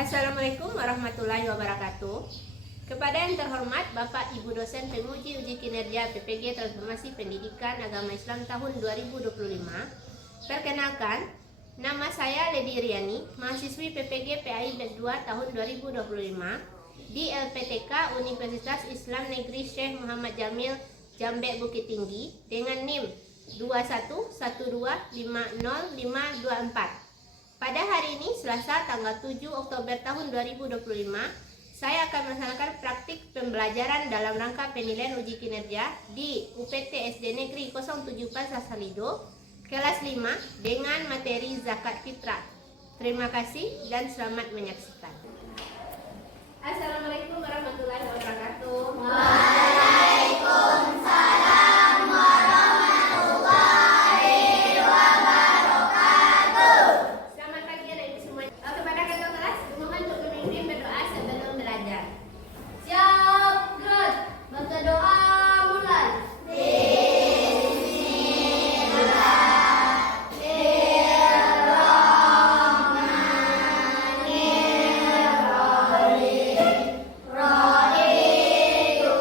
Assalamualaikum warahmatullahi wabarakatuh. Kepada yang terhormat Bapak Ibu dosen penguji uji kinerja PPG Transformasi Pendidikan Agama Islam tahun 2025. Perkenalkan, nama saya Lady Riani, mahasiswi PPG PAI Batch 2 tahun 2025 di LPTK Universitas Islam Negeri Syekh Muhammad Jamil Jambe Bukit Tinggi dengan NIM 2112500524. Pada hari ini, Selasa tanggal 7 Oktober tahun 2025, saya akan melaksanakan praktik pembelajaran dalam rangka penilaian uji kinerja di UPT SD Negeri 07 Pasasalido, kelas 5 dengan materi zakat fitrah. Terima kasih dan selamat menyaksikan. Assalamualaikum warahmatullahi wabarakatuh. Waalaikumsalam warahmatullahi wabarakatuh. Selamat pagi anak-anak semuanya. Kepada ketua kelas, dimohon untuk memimpin berdoa sebelum belajar. Siap, gerak. Baca doa mulai. Bismillahirrahmanirrahim. Raditu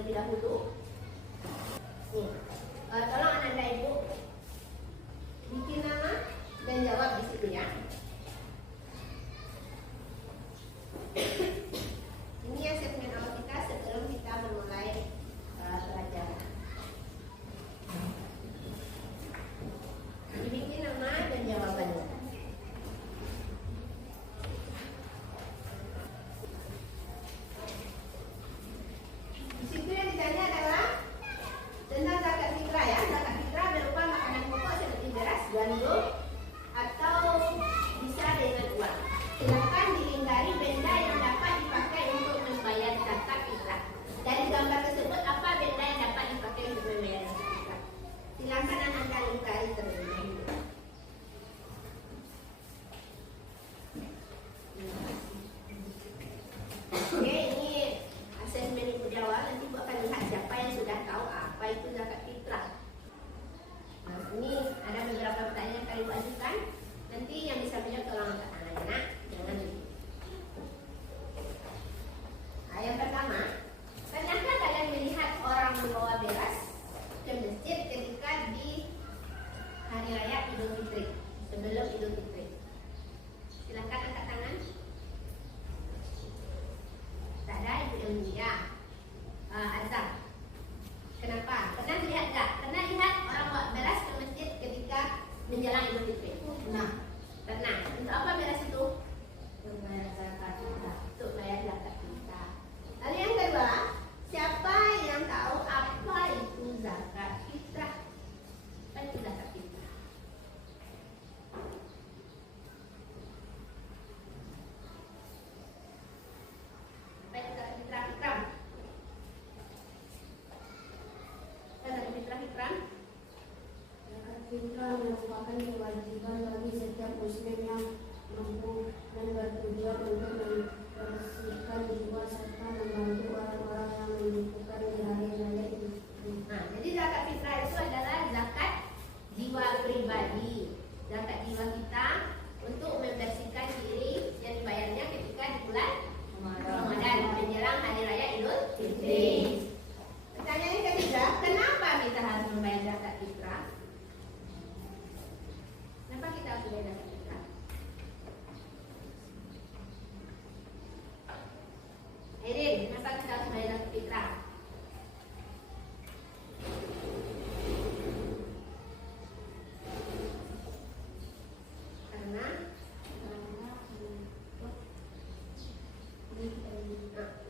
terlebih dahulu. Nih, tolong Ananda Ibu bikin nama dan jawab di situ ya. Ini asesmen awal kita sebelum kita memulai pelajaran. Dibikin nama dan jawabannya. Di situ yang ditanya adalah tentang zakat fitrah ya. Zakat fitrah berupa makanan pokok seperti beras, gandum, atau bisa dengan uang. Silakan dilingkari benda yang dapat dipakai untuk membayar zakat fitrah. Dari gambar tersebut apa benda yang dapat dipakai untuk membayar zakat fitrah? Silakan Anda lingkari terlebih dahulu. Oke, ini asesmen Ibu jawab. Nanti Ibu akan lihat siapa yang sudah tahu apa itu zakat fitrah. Nah, ini ada beberapa pertanyaan yang akan Ibu ajukan. Nanti yang bisa menjawab tolong angkat tangan ya, nak. Jangan lupa. Nah, yang pertama, pernahkah kalian melihat orang membawa beras ke masjid ketika di hari raya Idul Fitri, sebelum Idul Fitri? Silakan angkat tangan. Tak ada, Ibu yang mulia. Azam, kenapa? Pernah lihat tak? Pernah lihat orang bawa beras ke masjid ketika menjelang Idul Fitri? Pernah. Untuk apa beras itu? Untuk bayar zakat fitrah. Untuk bayar zakat fitrah. Lalu yang kedua, siapa yang tahu apa itu zakat fitrah? Apa itu zakat fitrah? Apa itu zakat fitrah? Fikram? Zakat fitrah, Fikram? Zakat fitrah merupakan kewajiban bagi setiap muslim yang mampu dan bertujuan untuk membersihkan jiwa serta membantu orang-orang yang membutuhkan di hari raya Idul Fitri. Nah, jadi zakat fitrah itu adalah zakat jiwa pribadi, zakat jiwa kita untuk membersihkan diri yang dibayarnya ketika di bulan Ramadan menjelang hari raya Idul Fitri. Pertanyaan yang ketiga, kenapa kita harus membayar zakat fitrah? Kenapa kita harus membayar zakat fitrah? Airin, kenapa kita harus membayar zakat fitrah? Karena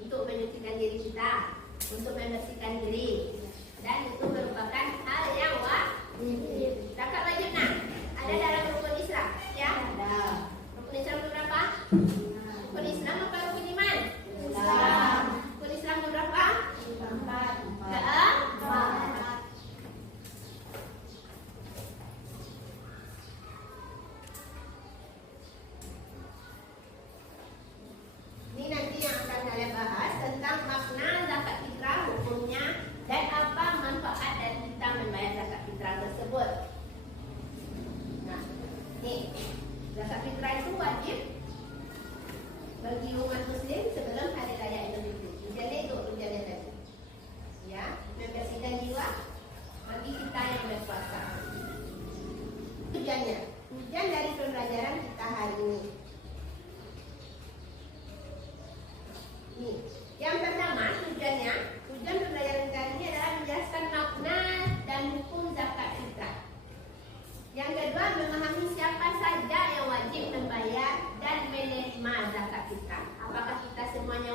untuk menyucikan diri kita, untuk membersihkan diri, dan itu merupakan hal yang wajib. Zakat wajib nah, ada dalam rukun Islam, ya? Ada. Rukun Islam itu berapa? Rukun Islam apa rukun iman? Islam. Rukun Islam itu berapa? Keempat. Keempat. Ini nanti yang akan saya bahas tentang makna zakat fitrah, hukumnya, dan apa manfaat dari kita membayar zakat fitrah tersebut. Nah, nih, zakat fitrah itu wajib bagi umat muslim sebelum hari raya Idul Fitri. Tujuannya itu tujuannya tadi, ya, membersihkan jiwa bagi kita yang berpuasa. Tujuannya, tujuan dari pembelajaran kita hari ini. Nih, yang pertama tujuan pembelajaran kali ini adalah menjelaskan makna dan hukum zakat fitrah. Yang kedua, memahami siapa saja yang wajib membayar dan menerima zakat fitrah. Apakah kita semuanya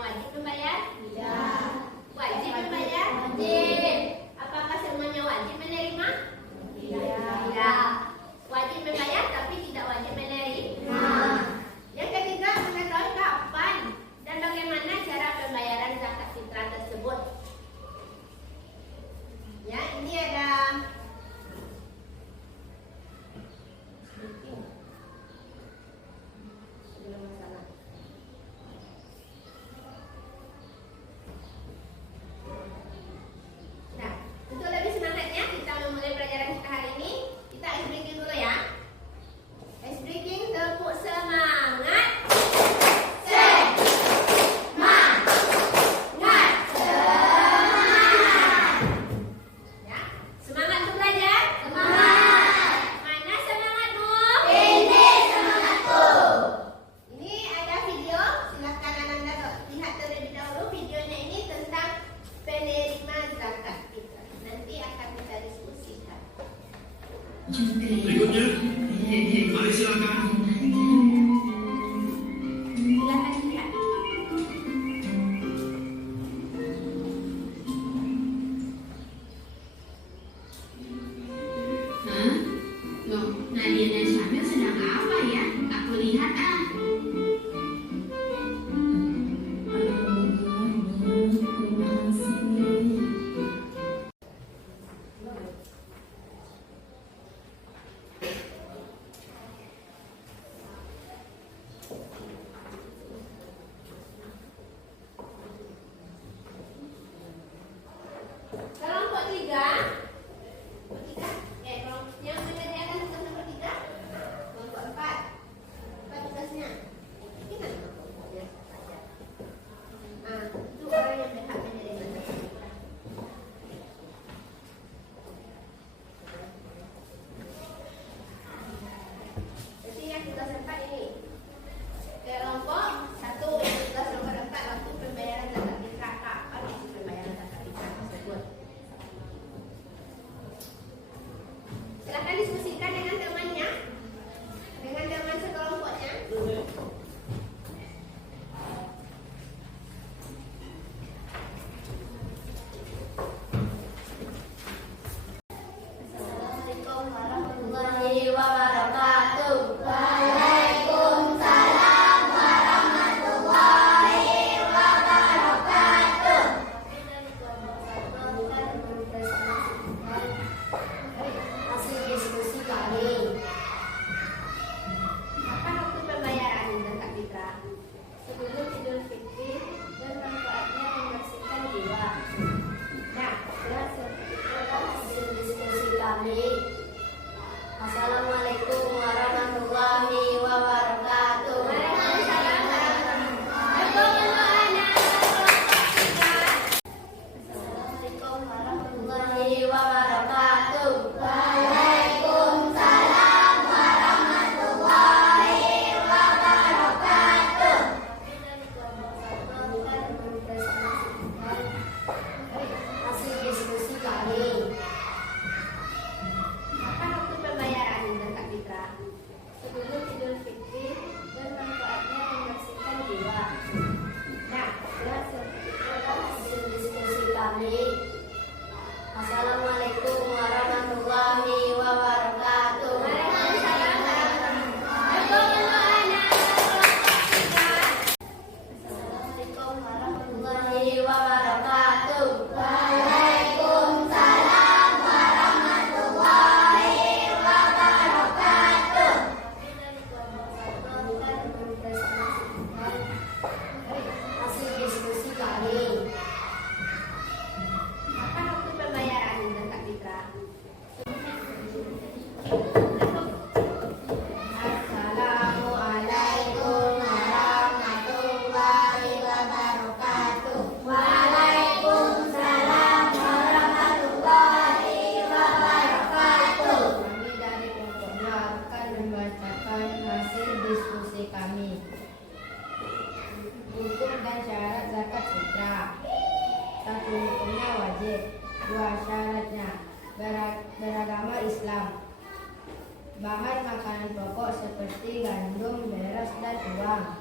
Bahan makanan pokok seperti gandum, beras, dan uang.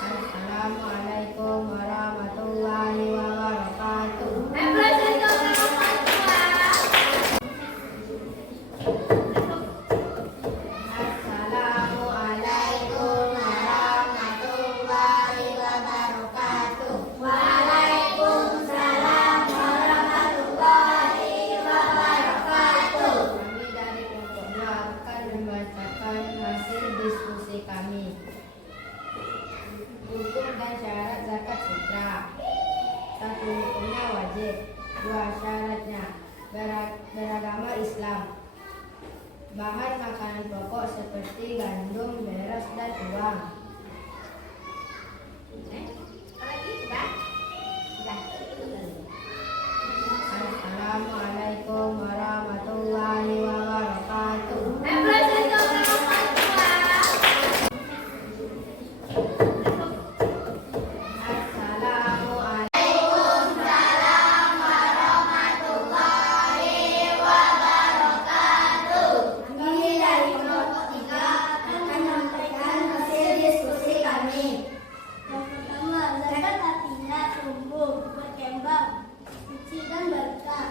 Assalamualaikum warahmatullahi wabarakatuh. Assalamualaikum warahmatullahi wabarakatuh. Waalaikumsalam warahmatullahi wabarakatuh. Kami dari kelompok 2 akan membacakan hasil diskusi kami. Hukum dan syarat zakat fitrah. 1. Hukumnya wajib. 2. Syaratnya beragama Islam. Bahan makanan pokok seperti gandum, beras, dan uang. Assalamualaikum warahmatullahi wabarakatuh. Kami dari kelompok 3 akan menyampaikan hasil diskusi kami. Yang pertama, zakat artinya tumbuh, berkembang, suci dan berkah.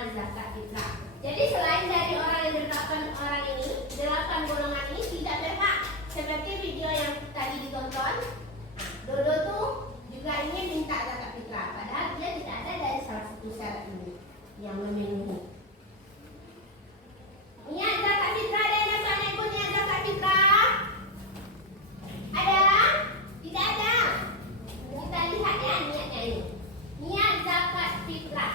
menerima zakat fitrah. Jadi selain dari orang yang berdelapan orang ini, 8 golongan ini tidak berhak. Seperti video yang tadi ditonton, Dodo tuh juga ingin minta zakat fitrah, padahal dia tidak ada dari salah satu syarat ini yang memenuhi. Niat zakat fitrah, ada yang dapat ikut niat zakat fitrah? Ada? Tidak ada. Kita lihat ya niatnya ini. Niat zakat fitrah.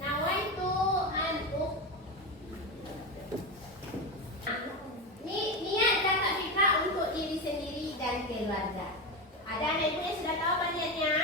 Nawaitu an niat zakat fitrah untuk diri sendiri dan keluarga. Ada anak ibu yang sudah tahu apa niatnya?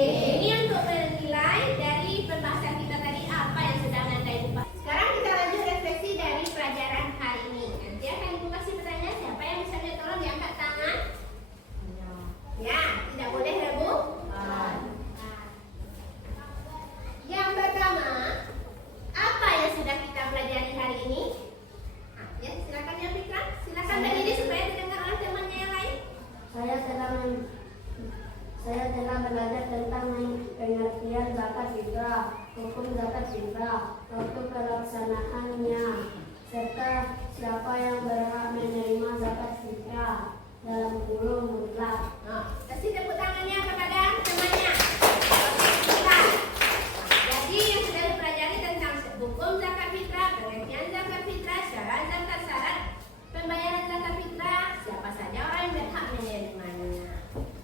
Ini untuk menilai dari pembahasan kita tadi apa yang sedang Anda Ibu bahas. Sekarang kita lanjut refleksi dari pelajaran hari ini. Nanti akan Ibu kasih pertanyaan, siapa yang bisa tolong diangkat tangan? Ya, tidak boleh rebutan. Yang pertama, apa yang sudah kita pelajari hari ini? Ya, silakan ya Fitra. Silakan berdiri supaya didengar oleh temannya yang lain. Saya telah belajar tentang pengertian zakat fitrah, hukum zakat fitrah, waktu pelaksanaannya, serta siapa yang berhak menerima zakat fitrah dalam kurung mutlak. Kasih tepuk tangannya kepada temannya. Nah, jadi yang sudah dipelajari tentang hukum zakat fitrah, pengertian zakat fitrah, syarat pembayaran zakat fitrah, siapa saja orang yang berhak menerimanya.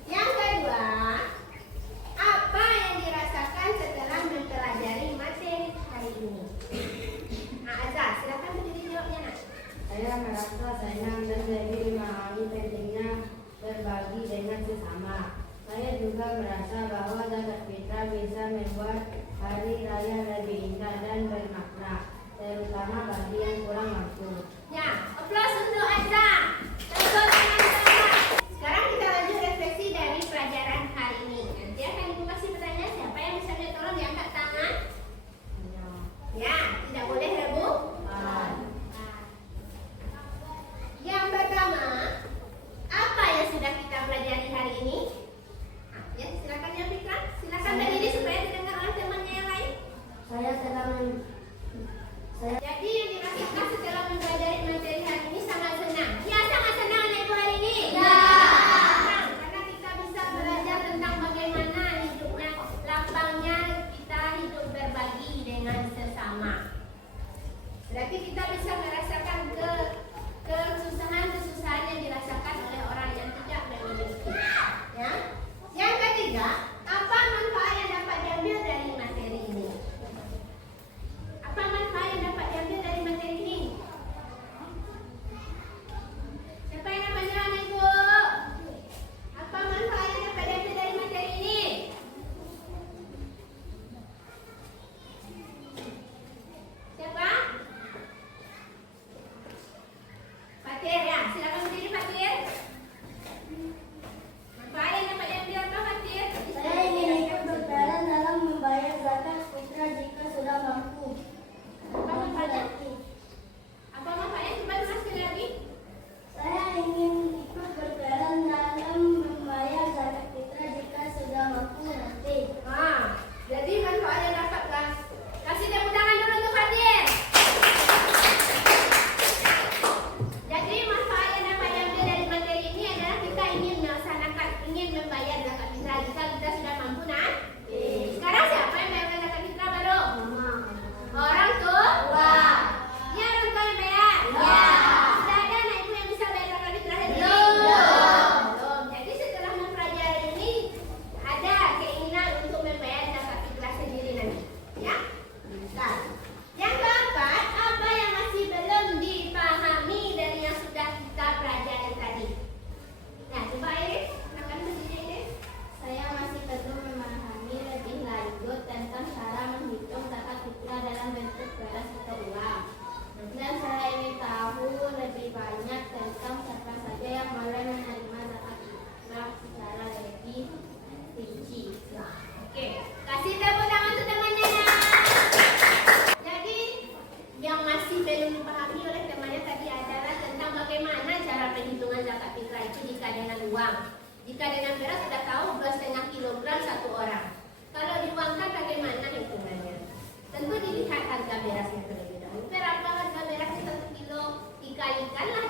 Yang kedua, apa yang dirasakan setelah mempelajari materi hari ini? Nah, Azza, silakan berdiri jawabnya, Nak. Saya merasa senang dan lebih memahami pentingnya berbagi dengan sesama. Saya juga merasa bahwa zakat fitrah bisa membuat hari raya lebih indah dan bermakna, terutama bagi yang kurang mampu. Ya, aplaus untuk Azza. Tepuk tangan Azza. Sekarang kita lanjut refleksi dari pelajaran hari ini. Nanti akan Ibu kasih pertanyaan, siapa yang bisa tolong diangkat tangan? Ya, tidak boleh rebutan. Yang pertama, apa yang sudah kita pelajari hari ini? Ya, silakan ya Fitra. Silakan berdiri supaya didengar oleh temannya yang lain. Jadi yang dirasakan setelah mempelajari materi hari ini sangat senang. Ya, sangat senang anak Ibu hari ini. Ya. Senang, karena kita bisa belajar tentang bagaimana hidupnya, lapangnya kita hidup berbagi dengan sesama. Berarti kita bisa merasakan kesusahan yang dirasakan oleh orang yang tidak memiliki. Ya. Yang ketiga, apa manfaat yang dapat diambil dari materi ini? Apa manfaat yang dapat diambil dari materi ini? Siapa yang namanya anak Ibu? Apa manfaat yang dapat diambil dari materi ini? Siapa? Fatir ya, silakan berdiri Fatir. Manfaat yang dapat diambil apa Fatir? Saya ingin ikut berperan dalam membayar zakat fitrah jika sudah mampu. Apa manfaatnya? Apa manfaatnya? Coba tulis sekali lagi. Saya ingin ikut berperan dalam membayar zakat fitrah jika sudah mampu nanti. Jadi manfaat yang dapat kasih tepuk tangan dulu untuk Fatir. Jadi manfaat yang dapat diambil dari materi ini adalah kita ingin melaksanakan, ingin membayar zakat fitrah jika kita sudah mampu nanti. Sekarang siapa yang bayar zakat fitrah baru? Orang tua. Ya, orang tua yang bayar. Ya. Sudah ada anak Ibu yang bisa bayar zakat fitrah hari ini? Belum. Jadi setelah mempelajari ini ada keinginan untuk membayar zakat fitrah sendiri nanti. Ya. Nah, yang keempat, apa yang masih belum dipahami dari yang sudah kita pelajari tadi? Nah, coba Iris, silakan berdiri Iris. Saya masih perlu memahami lebih lanjut tentang cara menghitung zakat fitrah dalam bentuk beras atau uang. Dan saya ingin tahu lebih banyak tentang siapa saja yang boleh menerima zakat fitrah secara lebih rinci. Oke, kasih tepuk tangan untuk temannya. Jadi yang masih belum dipahami oleh temannya tadi adalah tentang bagaimana cara perhitungan zakat fitrah itu jika dengan uang. Jika dengan beras sudah tahu 2,5 kilogram satu orang. Kalau diuangkan bagaimana hitungannya? Tentu dilihat harga berasnya terlebih dahulu. Berapa harga berasnya 1 kilo? Dikalikanlah